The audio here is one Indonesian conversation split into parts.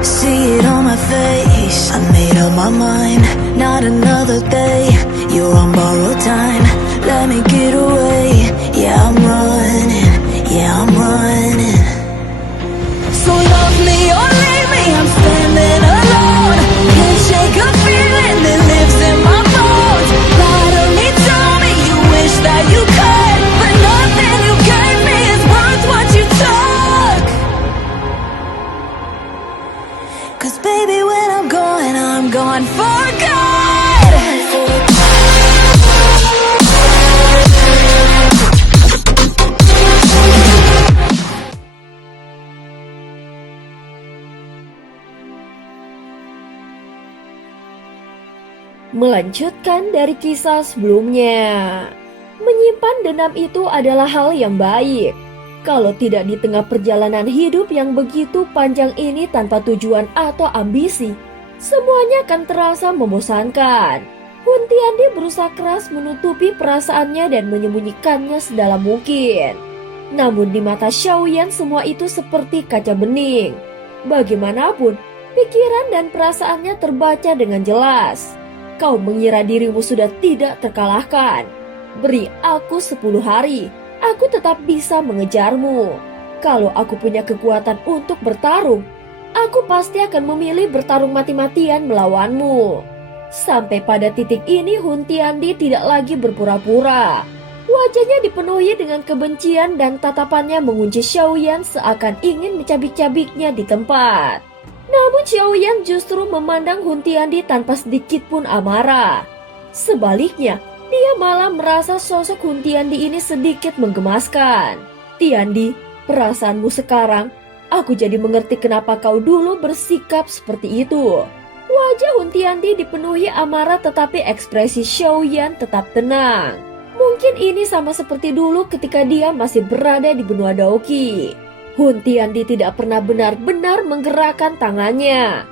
See it on my face, I made up my mind. Not another day, you're on borrowed time. Let me get away, yeah I'm running, yeah I'm running. So love me or leave me, I'm standing alone. Can't shake a feeling that lives in my bones. Lie to me, tell me you wish that you could, but nothing you gave me is worth what you took. 'Cause baby when I'm gone for good. Melanjutkan dari kisah sebelumnya. Menyimpan dendam itu adalah hal yang baik. Kalau tidak di tengah perjalanan hidup yang begitu panjang ini tanpa tujuan atau ambisi, semuanya akan terasa membosankan. Huntiandi berusaha keras menutupi perasaannya dan menyembunyikannya sedalam mungkin. Namun di mata Xiaoyan semua itu seperti kaca bening. Bagaimanapun, pikiran dan perasaannya terbaca dengan jelas. Kau mengira dirimu sudah tidak terkalahkan. Beri aku 10 hari, aku tetap bisa mengejarmu. Kalau aku punya kekuatan untuk bertarung, aku pasti akan memilih bertarung mati-matian melawanmu. Sampai pada titik ini Huntiandi tidak lagi berpura-pura. Wajahnya dipenuhi dengan kebencian dan tatapannya mengunci Xiaoyan seakan ingin mencabik-cabiknya di tempat. Namun Xiaoyan justru memandang Huntiandi tanpa sedikit pun amarah. Sebaliknya, dia malah merasa sosok Huntiandi ini sedikit menggemaskan. Tiandi, perasaanmu sekarang, aku jadi mengerti kenapa kau dulu bersikap seperti itu. Wajah Huntiandi dipenuhi amarah tetapi ekspresi Xiaoyan tetap tenang. Mungkin ini sama seperti dulu ketika dia masih berada di benua Daoqi. Huntiandi tidak pernah benar-benar menggerakkan tangannya.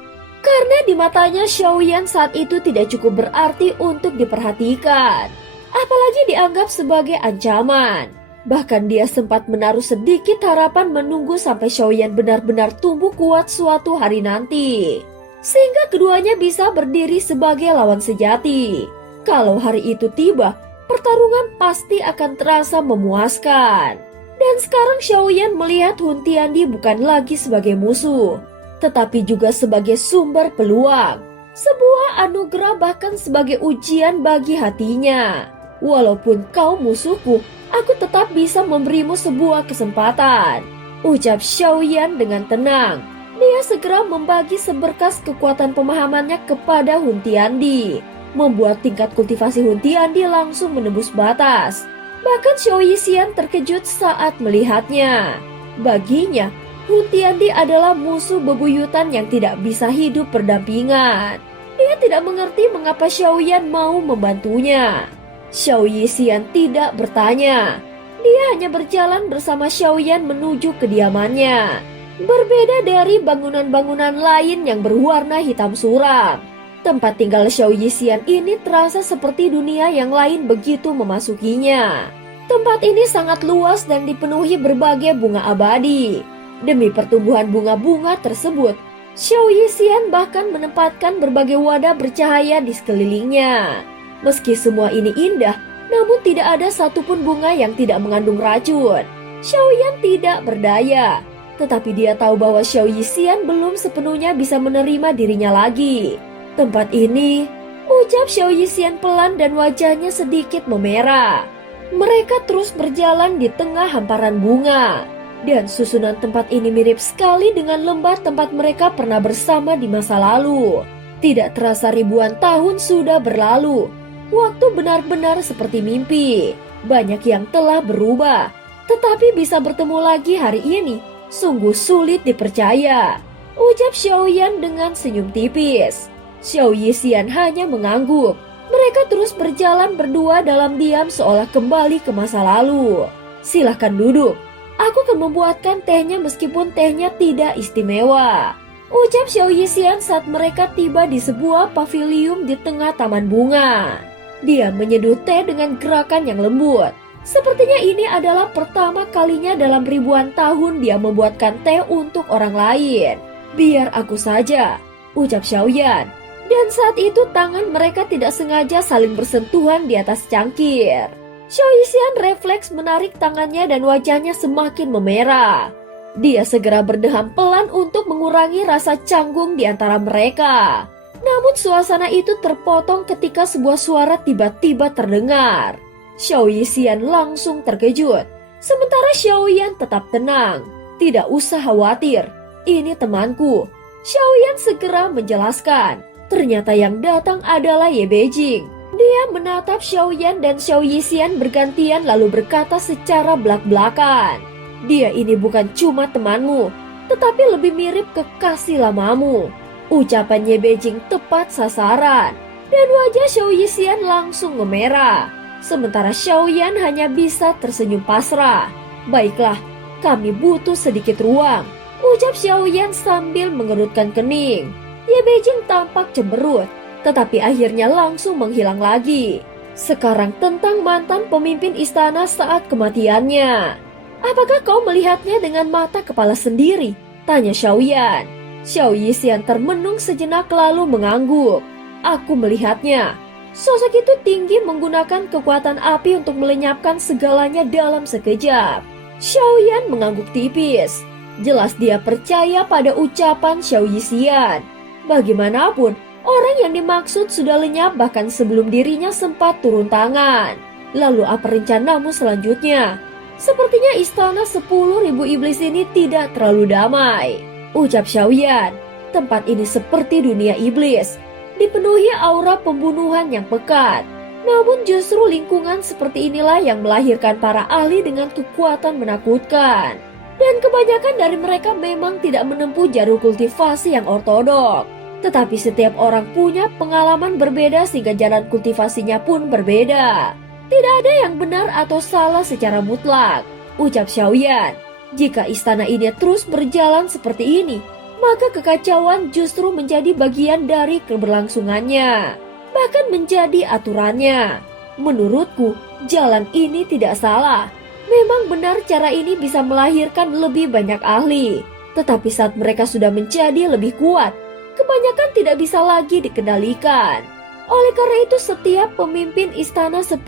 Karena di matanya Xiaoyan saat itu tidak cukup berarti untuk diperhatikan. Apalagi dianggap sebagai ancaman. Bahkan dia sempat menaruh sedikit harapan menunggu sampai Xiaoyan benar-benar tumbuh kuat suatu hari nanti. Sehingga keduanya bisa berdiri sebagai lawan sejati. Kalau hari itu tiba, pertarungan pasti akan terasa memuaskan. Dan sekarang Xiaoyan melihat Huntiandi bukan lagi sebagai musuh, tetapi juga sebagai sumber peluang. Sebuah anugerah bahkan sebagai ujian bagi hatinya. Walaupun kau musuhku, aku tetap bisa memberimu sebuah kesempatan, ucap Xiaoyan dengan tenang. Dia segera membagi seberkas kekuatan pemahamannya kepada Huntiandi, membuat tingkat kultivasi Huntiandi langsung menembus batas. Bahkan Xiao Yixian terkejut saat melihatnya. Baginya, Huntiandi adalah musuh bebuyutan yang tidak bisa hidup berdampingan. Dia tidak mengerti mengapa Xiaoyan mau membantunya. Xiao Yixian tidak bertanya. Dia hanya berjalan bersama Xiaoyan menuju kediamannya. Berbeda dari bangunan-bangunan lain yang berwarna hitam suram, tempat tinggal Xiao Yixian ini terasa seperti dunia yang lain begitu memasukinya. Tempat ini sangat luas dan dipenuhi berbagai bunga abadi. Demi pertumbuhan bunga-bunga tersebut, Xiao Yixian bahkan menempatkan berbagai wadah bercahaya di sekelilingnya. Meski semua ini indah, namun tidak ada satupun bunga yang tidak mengandung racun. Xiaoyan tidak berdaya. Tetapi dia tahu bahwa Xiao Yixian belum sepenuhnya bisa menerima dirinya lagi. Tempat ini, ucap Xiao Yixian pelan dan wajahnya sedikit memerah. Mereka terus berjalan di tengah hamparan bunga. Dan susunan tempat ini mirip sekali dengan lembah tempat mereka pernah bersama di masa lalu. Tidak terasa ribuan tahun sudah berlalu. Waktu benar-benar seperti mimpi. Banyak yang telah berubah. Tetapi bisa bertemu lagi hari ini sungguh sulit dipercaya, ucap Xiaoyan dengan senyum tipis. Xiao Yixian hanya mengangguk. Mereka terus berjalan berdua dalam diam seolah kembali ke masa lalu. Silahkan duduk. Aku akan membuatkan tehnya meskipun tehnya tidak istimewa, ucap Xiao Yixian saat mereka tiba di sebuah pavilium di tengah taman bunga. Dia menyeduh teh dengan gerakan yang lembut. Sepertinya ini adalah pertama kalinya dalam ribuan tahun dia membuatkan teh untuk orang lain. Biar aku saja, ucap Xiaoyan. Dan saat itu tangan mereka tidak sengaja saling bersentuhan di atas cangkir. Xiaoyixian refleks menarik tangannya dan wajahnya semakin memerah. Dia segera berdeham pelan untuk mengurangi rasa canggung di antara mereka. Namun suasana itu terpotong ketika sebuah suara tiba-tiba terdengar. Xiaoyixian langsung terkejut. Sementara Xiaoyan tetap tenang. Tidak usah khawatir, ini temanku. Xiaoyan segera menjelaskan. Ternyata yang datang adalah Ye Beijing. Dia menatap Xiaoyan dan Xiaoyixian bergantian lalu berkata secara belak-belakan. Dia ini bukan cuma temanmu, tetapi lebih mirip kekasih lamamu. Ucapan Ye Beijing tepat sasaran, dan wajah Xiaoyixian langsung memerah. Sementara Xiaoyan hanya bisa tersenyum pasrah. Baiklah, kami butuh sedikit ruang, ucap Xiaoyan sambil mengerutkan kening. Ye Beijing tampak cemberut, tetapi akhirnya langsung menghilang lagi. Sekarang tentang mantan pemimpin istana saat kematiannya. Apakah kau melihatnya dengan mata kepala sendiri? Tanya Xiaoyan. Xiaoyixian termenung sejenak lalu mengangguk. Aku melihatnya. Sosok itu tinggi menggunakan kekuatan api untuk melenyapkan segalanya dalam sekejap. Xiaoyan mengangguk tipis. Jelas dia percaya pada ucapan Xiaoyixian. Bagaimanapun, orang yang dimaksud sudah lenyap bahkan sebelum dirinya sempat turun tangan. Lalu apa rencanamu selanjutnya? Sepertinya istana 10.000 iblis ini tidak terlalu damai, ucap Xiaoyan. Tempat ini seperti dunia iblis, dipenuhi aura pembunuhan yang pekat. Namun justru lingkungan seperti inilah yang melahirkan para ahli dengan kekuatan menakutkan. Dan kebanyakan dari mereka memang tidak menempuh jalur kultivasi yang ortodok. Tetapi setiap orang punya pengalaman berbeda sehingga jalan kultivasinya pun berbeda. Tidak ada yang benar atau salah secara mutlak, ucap Xiaoyan. Jika istana ini terus berjalan seperti ini, maka kekacauan justru menjadi bagian dari keberlangsungannya, bahkan menjadi aturannya. Menurutku, jalan ini tidak salah. Memang benar cara ini bisa melahirkan lebih banyak ahli. Tetapi saat mereka sudah menjadi lebih kuat, kebanyakan tidak bisa lagi dikendalikan. Oleh karena itu setiap pemimpin istana 10.000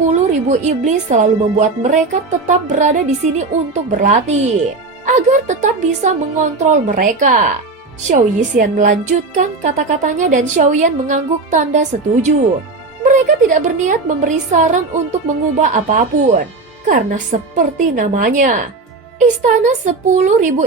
iblis selalu membuat mereka tetap berada di sini untuk berlatih, agar tetap bisa mengontrol mereka. Xiaoyixian melanjutkan kata-katanya dan Xiaoyan mengangguk tanda setuju. Mereka tidak berniat memberi saran untuk mengubah apapun, karena seperti namanya, istana 10.000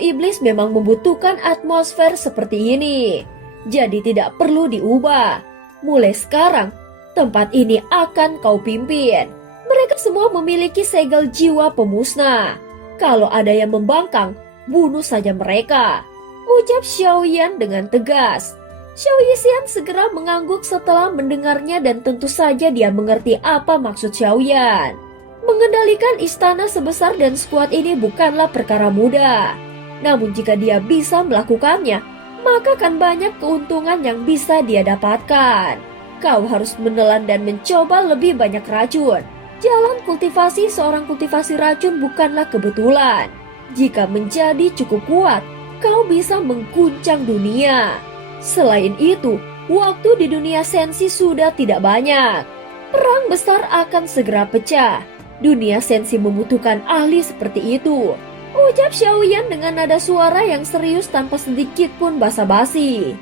iblis memang membutuhkan atmosfer seperti ini. Jadi tidak perlu diubah. Mulai sekarang, tempat ini akan kau pimpin. Mereka semua memiliki segel jiwa pemusnah. Kalau ada yang membangkang, bunuh saja mereka, ucap Xiaoyan dengan tegas. Xiaoyixian segera mengangguk setelah mendengarnya dan tentu saja dia mengerti apa maksud Xiaoyan. Mengendalikan istana sebesar dan sekuat ini bukanlah perkara mudah. Namun jika dia bisa melakukannya, maka akan banyak keuntungan yang bisa dia dapatkan. Kau harus menelan dan mencoba lebih banyak racun. Jalan kultivasi seorang kultivasi racun bukanlah kebetulan. Jika menjadi cukup kuat, kau bisa mengguncang dunia. Selain itu, waktu di dunia sensi sudah tidak banyak. Perang besar akan segera pecah. Dunia sensi membutuhkan ahli seperti itu, ucap Xiaoyan dengan nada suara yang serius tanpa sedikit pun basa-basi.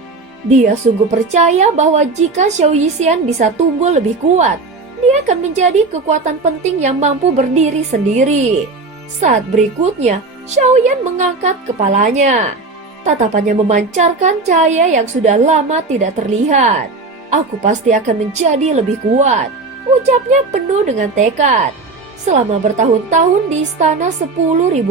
Dia sungguh percaya bahwa jika Xiaoyixian bisa tumbuh lebih kuat, dia akan menjadi kekuatan penting yang mampu berdiri sendiri. Saat berikutnya, Xiaoyan mengangkat kepalanya. Tatapannya memancarkan cahaya yang sudah lama tidak terlihat. Aku pasti akan menjadi lebih kuat, ucapnya penuh dengan tekad. Selama bertahun-tahun di istana 10.000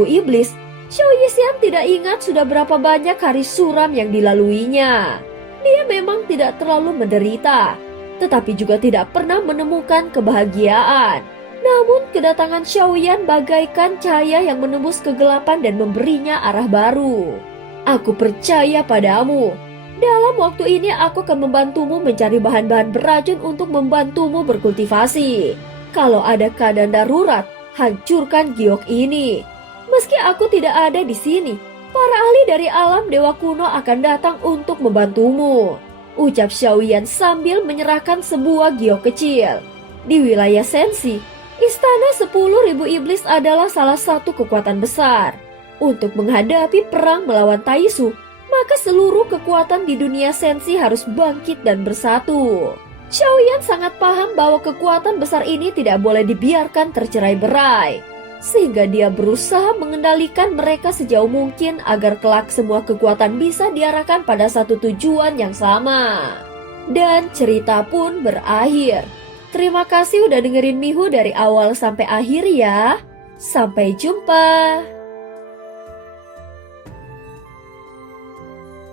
iblis, Xiaoyixian tidak ingat sudah berapa banyak hari suram yang dilaluinya. Dia memang tidak terlalu menderita, tetapi juga tidak pernah menemukan kebahagiaan. Namun kedatangan Xiaoyan bagaikan cahaya yang menembus kegelapan dan memberinya arah baru. Aku percaya padamu. Dalam waktu ini aku akan membantumu mencari bahan-bahan beracun untuk membantumu berkultivasi. Kalau ada keadaan darurat, hancurkan giok ini. Meski aku tidak ada di sini, Para ahli dari alam dewa kuno akan datang untuk membantumu, ucap Xiaoyan sambil menyerahkan sebuah giok kecil. Di wilayah Sensi, Istana 10.000 Iblis adalah salah satu kekuatan besar. Untuk menghadapi perang melawan Taisu, maka seluruh kekuatan di dunia Sensi harus bangkit dan bersatu. Xiaoyan sangat paham bahwa kekuatan besar ini tidak boleh dibiarkan tercerai-berai, sehingga dia berusaha mengendalikan mereka sejauh mungkin agar kelak semua kekuatan bisa diarahkan pada satu tujuan yang sama. Dan cerita pun berakhir. Terima kasih udah dengerin Mihu dari awal sampai akhir ya. Sampai jumpa.